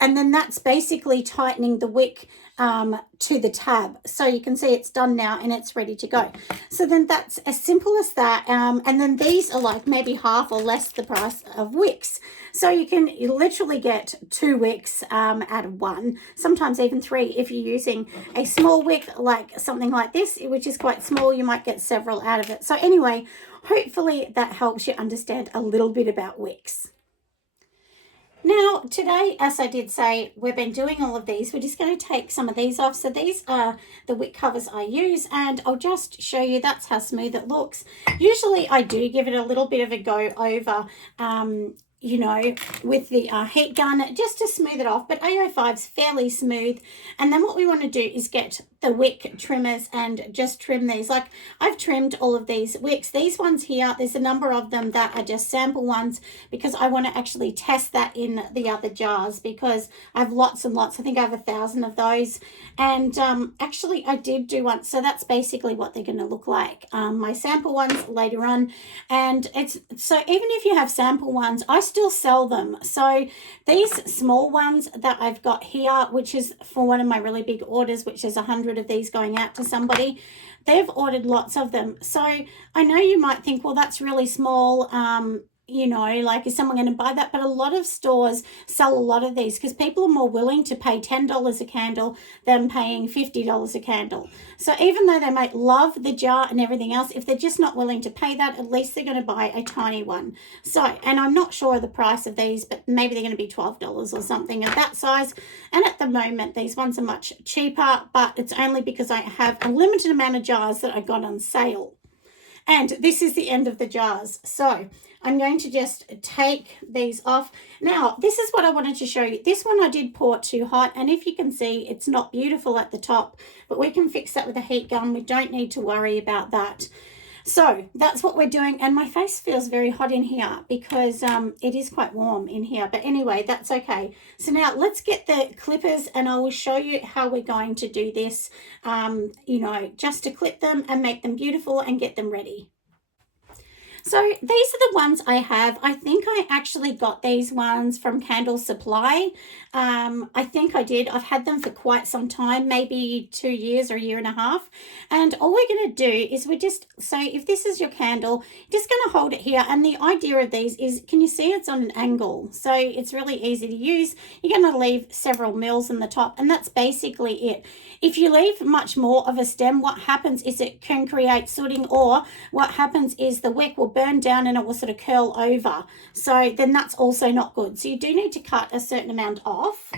and then that's basically tightening the wick to the tab. So you can see it's done now and it's ready to go. So then that's as simple as that. And then these are like maybe half or less the price of wicks. So you literally get 2 wicks out of 1, sometimes even 3. If you're using a small wick, like something like this, which is quite small, you might get several out of it. So anyway, hopefully that helps you understand a little bit about wicks. Now, today, as I did say, we've been doing all of these. We're just going to take some of these off. So these are the wick covers I use, and I'll just show you that's how smooth it looks. Usually I do give it a little bit of a go over, you know, with the heat gun just to smooth it off. But A05's fairly smooth. And then what we want to do is get the wick trimmers and just trim these. Like I've trimmed all of these wicks. These ones here, there's a number of them that are just sample ones because I want to actually test that in the other jars because I have lots and lots. I think I have 1,000 of those. And actually I did do one. So that's basically what they're going to look like. My sample ones later on. And so even if you have sample ones, I still sell them. So these small ones that I've got here, which is for one of my really big orders, which is 100 of these going out to somebody, they've ordered lots of them. So I know you might think, well, that's really small, you know, like is someone going to buy that? But a lot of stores sell a lot of these because people are more willing to pay $10 a candle than paying $50 a candle. So even though they might love the jar and everything else, if they're just not willing to pay that, at least they're going to buy a tiny one. So, and I'm not sure of the price of these, but maybe they're going to be $12 or something of that size. And at the moment, these ones are much cheaper, but it's only because I have a limited amount of jars that I got on sale. And this is the end of the jars. So I'm going to just take these off. Now, this is what I wanted to show you. This one I did pour too hot, and if you can see, it's not beautiful at the top, but we can fix that with a heat gun. We don't need to worry about that. So that's what we're doing, and my face feels very hot in here because it is quite warm in here, but anyway, that's okay. So now let's get the clippers, and I will show you how we're going to do this, you know, just to clip them and make them beautiful and get them ready. So these are the ones I have. I think I actually got these ones from Candle Supply. I think I did. I've had them for quite some time, maybe 2 years or a year and a half. And all we're going to do is so if this is your candle, you're just going to hold it here. And the idea of these is, can you see it's on an angle? So it's really easy to use. You're going to leave several mils in the top, and that's basically it. If you leave much more of a stem, what happens is it can create sooting, or what happens is the wick will burn down and it will sort of curl over. So then that's also not good. So you do need to cut a certain amount off.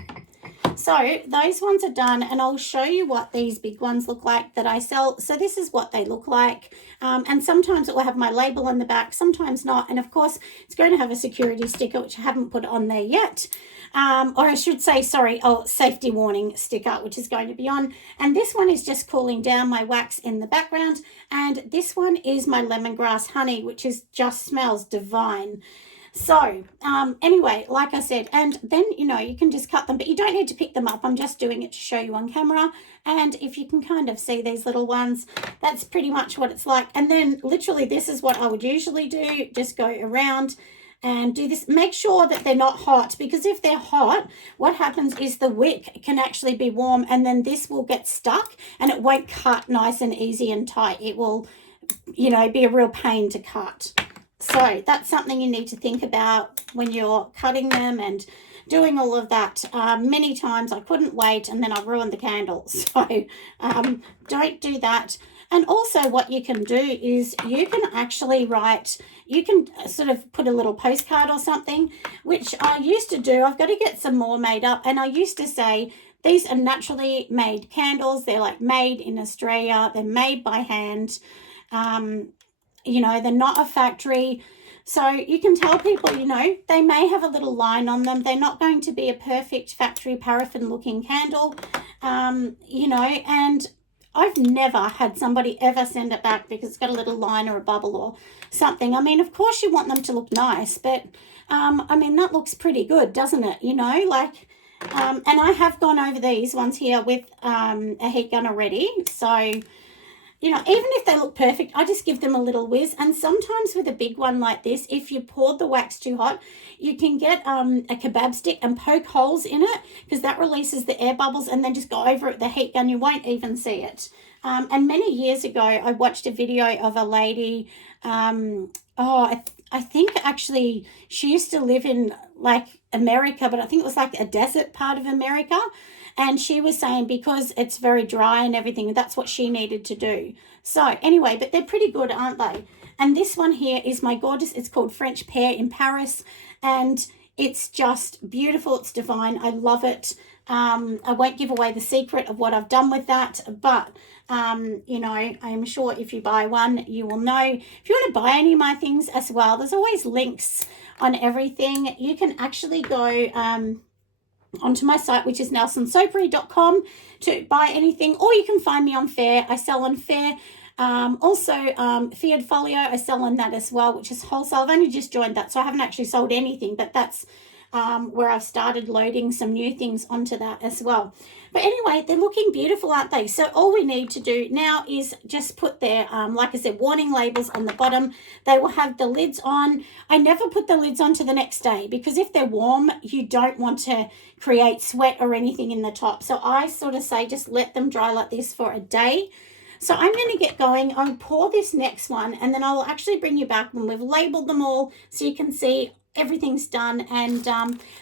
So those ones are done, and I'll show you what these big ones look like that I sell. So this is what they look like, and sometimes it will have my label on the back, sometimes not, and of course it's going to have a security sticker, which I haven't put on there yet. Or I should say, sorry, safety warning sticker, which is going to be on. And this one is just cooling down my wax in the background. And this one is my lemongrass honey, which is just smells divine. So anyway, like I said, and then, you know, you can just cut them, but you don't need to pick them up. I'm just doing it to show you on camera. And if you can kind of see these little ones, that's pretty much what it's like. And then literally this is what I would usually do. Just go around and do this. Make sure that they're not hot, because if they're hot, what happens is the wick can actually be warm, and then this will get stuck and it won't cut nice and easy and tight. It will, you know, be a real pain to cut. So that's something you need to think about when you're cutting them and doing all of that. Many times I couldn't wait and then I ruined the candle. So don't do that. And also what you can do is you can actually write, you can sort of put a little postcard or something, which I used to do. I've got to get some more made up. And I used to say, these are naturally made candles. They're like made in Australia. They're made by hand. You know, they're not a factory. So you can tell people, you know, they may have a little line on them. They're not going to be a perfect factory paraffin looking candle, you know, and I've never had somebody ever send it back because it's got a little line or a bubble or something. I mean, of course you want them to look nice, but I mean, that looks pretty good, doesn't it? You know, like, and I have gone over these ones here with a heat gun already. So, you know, even if they look perfect, I just give them a little whiz. And sometimes with a big one like this, if you poured the wax too hot, you can get a kebab stick and poke holes in it, because that releases the air bubbles, and then just go over it with the heat gun. You won't even see it. And many years ago, I watched a video of a lady. I think actually she used to live in like America, but I think it was like a desert part of America. And she was saying because it's very dry and everything, that's what she needed to do. So anyway, but they're pretty good, aren't they? And this one here is my gorgeous, it's called French Pear in Paris. And it's just beautiful. It's divine. I love it. I won't give away the secret of what I've done with that, but you know, I'm sure if you buy one, you will know. If you want to buy any of my things as well, there's always links on everything. You can actually go onto my site, which is nelsonsoapery.com, to buy anything, or you can find me on Fair. I sell on Fair. Also Fiat Folio, I sell on that as well, which is Wholesale. I've only just joined that, so I haven't actually sold anything, but that's where I've started loading some new things onto that as well. But anyway, they're looking beautiful, aren't they? So all we need to do now is just put their, like I said, warning labels on the bottom. They will have the lids on. I never put the lids on to the next day, because if they're warm, you don't want to create sweat or anything in the top. So I sort of say just let them dry like this for a day. So I'm going to get going. I'll pour this next one, and then I'll actually bring you back when we've labeled them all so you can see everything's done, and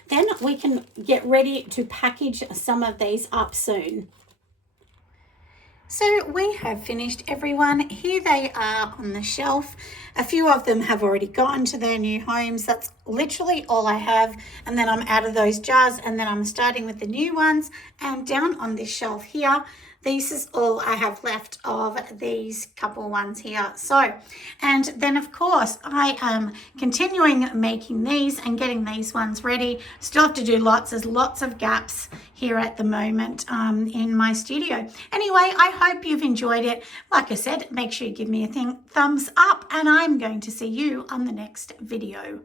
then we can get ready to package some of these up soon. So we have finished, everyone. Here they are on the shelf. A few of them have already gone to their new homes. That's literally all I have. And then I'm out of those jars, and then I'm starting with the new ones. And down on this shelf here, this is all I have left of these couple ones here. So, and then of course I am continuing making these and getting these ones ready. Still have to do lots. There's lots of gaps here at the moment in my studio. Anyway, I hope you've enjoyed it. Like I said, make sure you give me a thumbs up, and I'm going to see you on the next video.